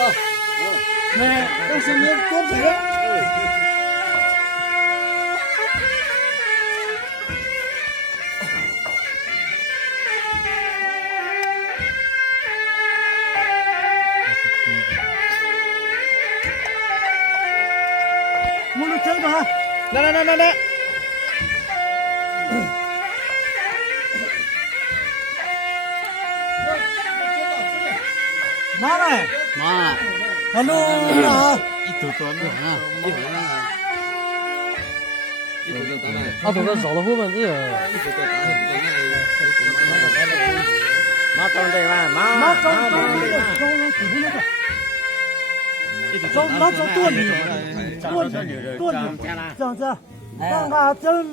走，那都是你多赔了。我们走吧，来。拿来，妈，哈喽，啊，一头多呢，一头呢，一头多大呢？他都是找了后面这个，一头多大呢？妈装这玩，妈装这玩，装多里，这样子，让他真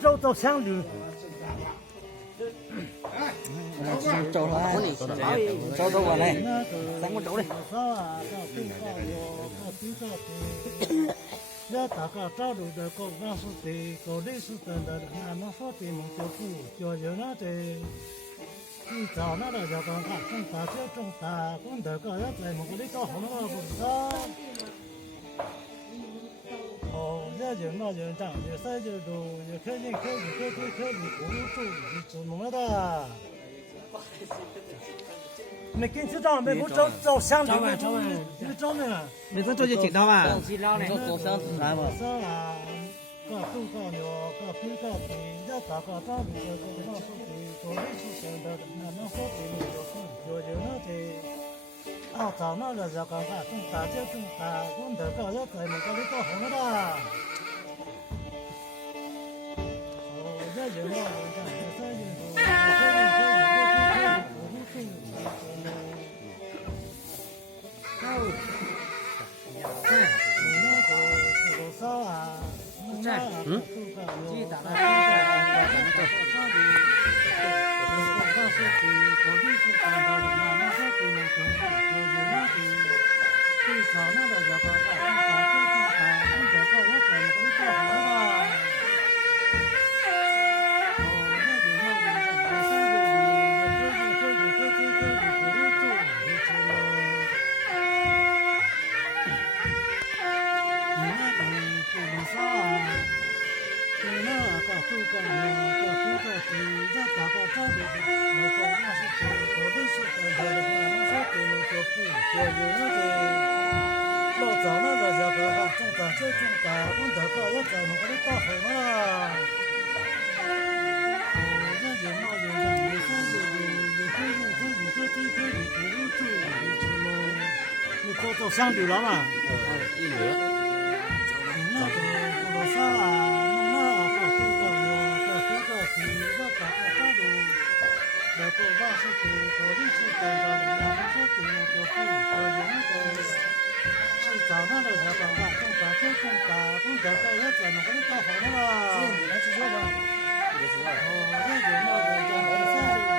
找相侣。找出来，找过来，咱给我找来。要大家找到的个王是的，个历史等的，俺们说的农就苦，就有那的，你找那了就讲他种大就种大，种的个要在某个里搞好了不知道。哦，要有那有长，有三有多，有客人，不住，你做弄了的。没跟去找，没我找相找你找没了？没这就听到吧？你说做相子来嘛？上啦，个猪个牛个猪个鸡，要大个找你这个那是的，做历史上的，俺们说的你就那的，啊，找那了就讲他种大就种大，种的个要在那个里搞红了。哦，要有那有长，有三有多，做香酒了嘛。一流。那个古罗沙啊，弄那个做个牛，个做个鸡，个打个大路，那个瓦是个做的是干的，那个是个就不可以那个。是早上的时候吧，种大就种大，种大个要怎么给你搞好了啦？你来吃这个。哦，那就那就讲比赛的，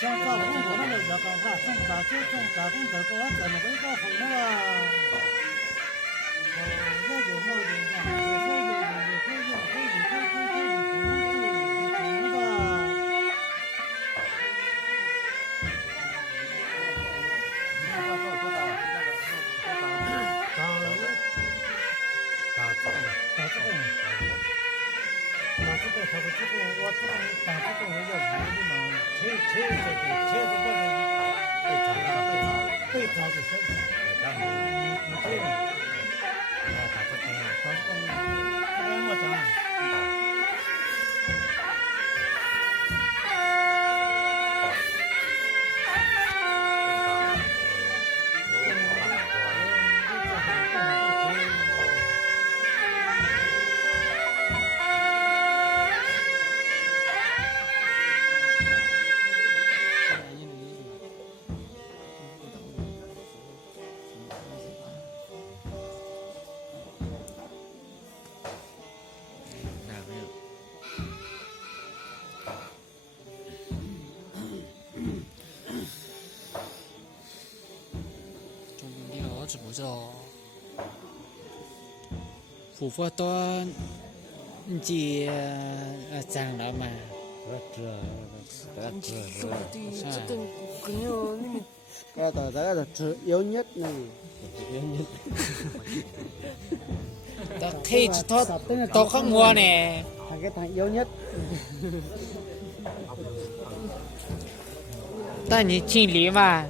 像照顾我那个人讲话，种大就种大，种这个怎么会搞红了啦？哦，那就那就讲，直播叫虎佛端节长老嘛。cái tờ tới là yếu nhất này. Thì tôi không mua nè. Cái thằng yếu nhất. Ta nhìn chỉnh lý mà.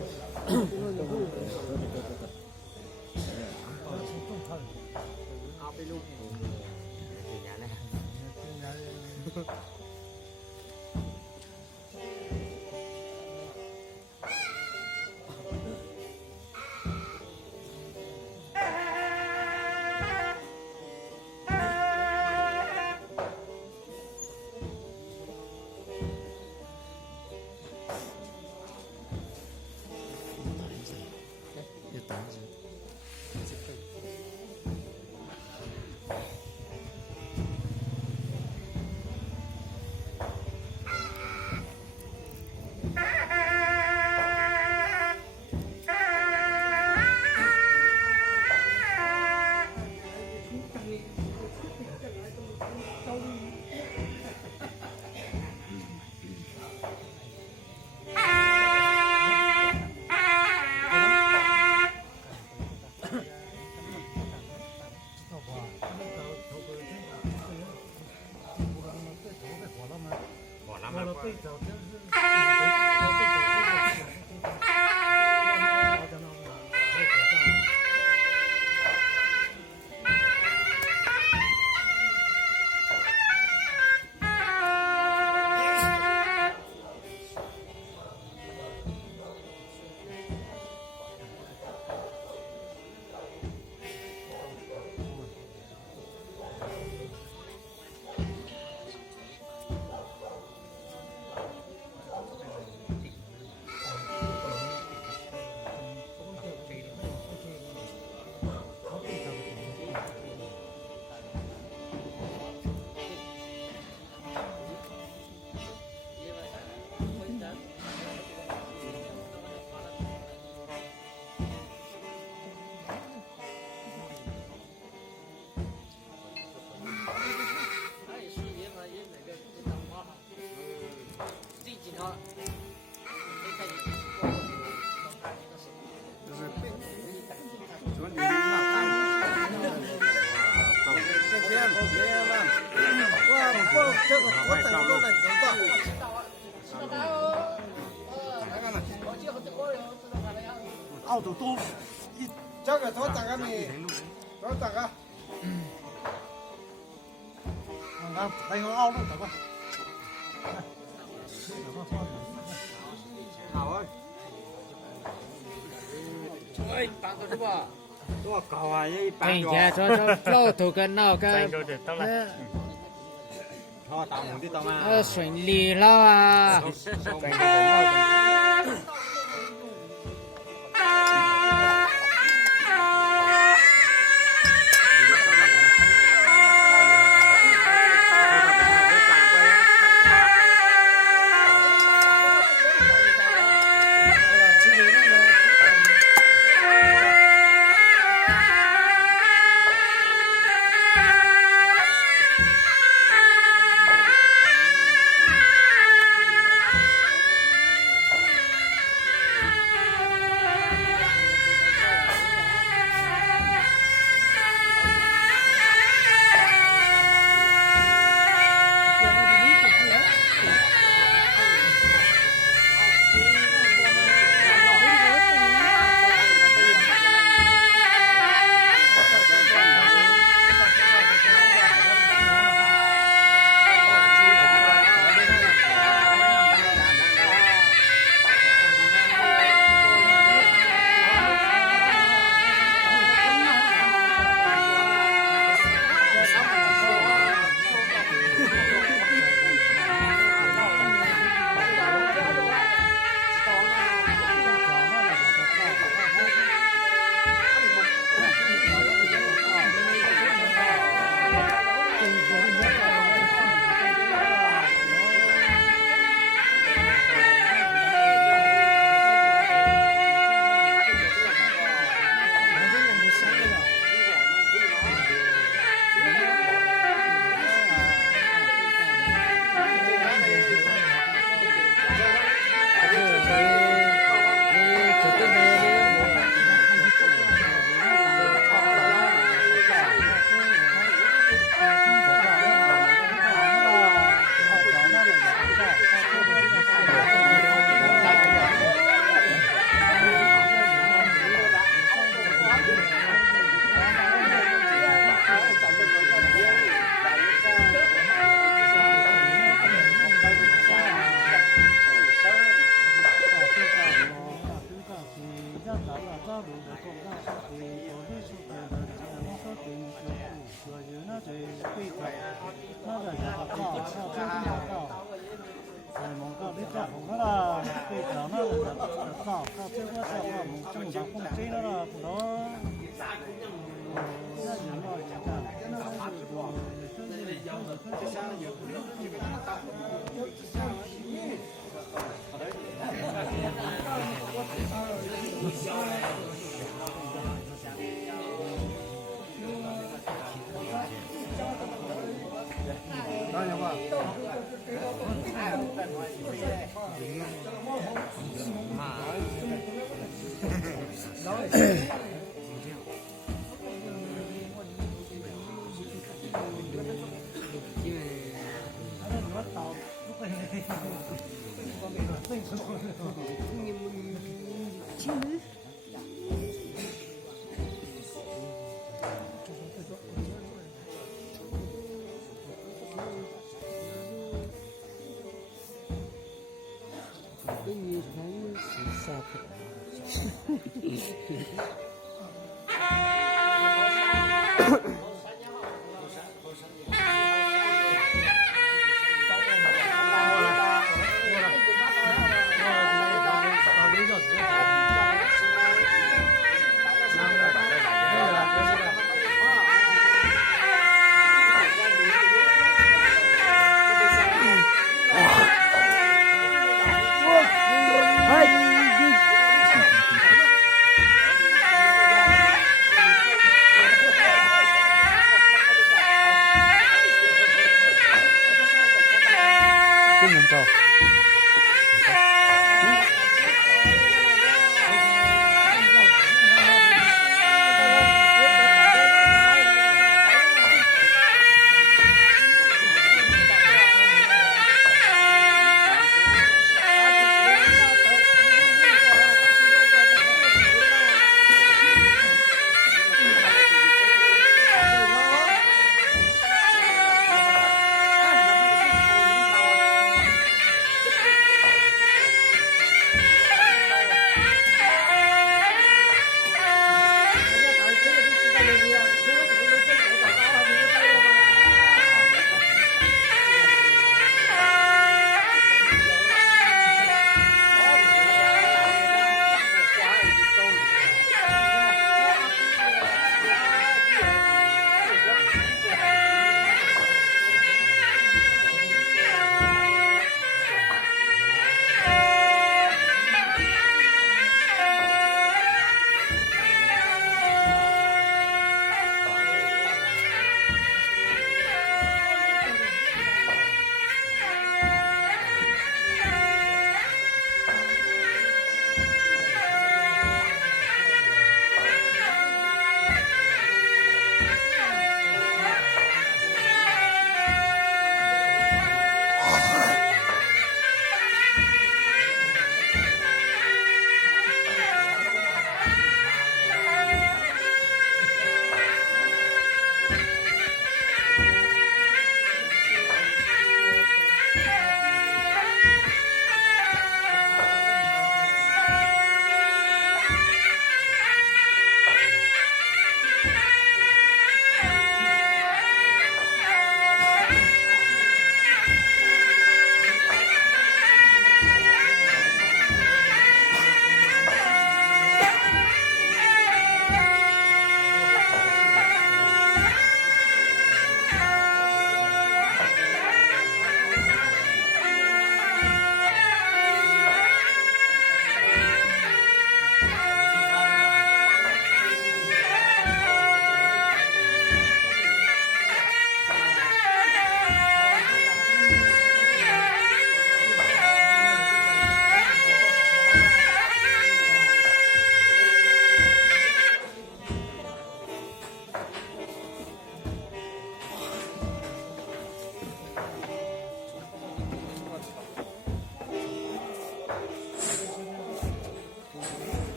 这个我等着了，知道。澳洲都这个多大个米？多大个？啊，还有澳洲怎么？好啊。哎，搬过去吧。多高啊！一般。等一下，这老头跟老跟。哦，大门的到吗？顺利了啊！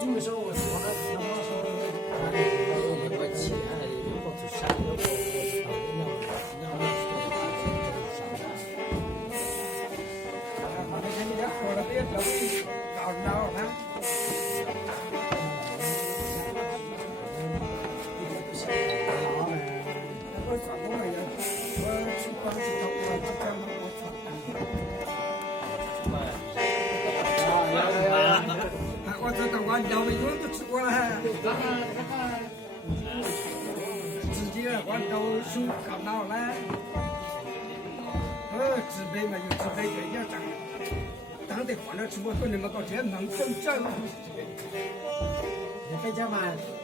因为说我说的他妈说的，我们起来了，有个是山，有个是岛，那反正你家说的别着急，搞闹他。我转过来呀，我去帮去找我，就这样我我这个我聊的远都吃过了，自己我都手搞闹了，自卑嘛有自卑的要长，当得换了吃我都那么搞这能整整。你回家嘛，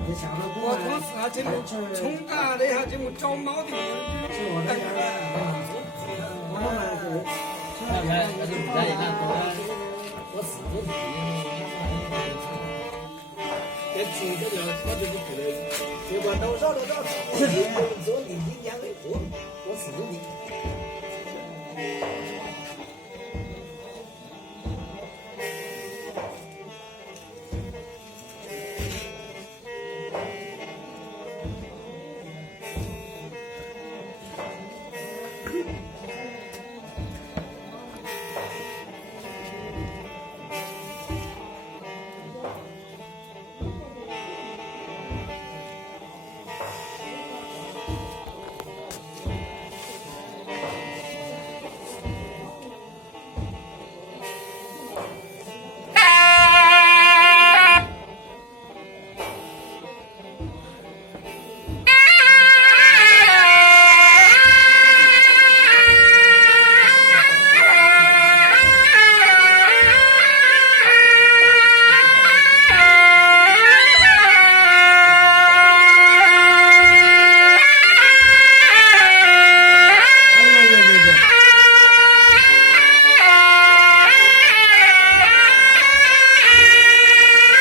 你想了我当时啊，这么冲干的哈，这么找毛的，我那个，我那个，那就不在那多，我死都是这吃这个他就不去了，结果都少了多少，说你今年的我死你。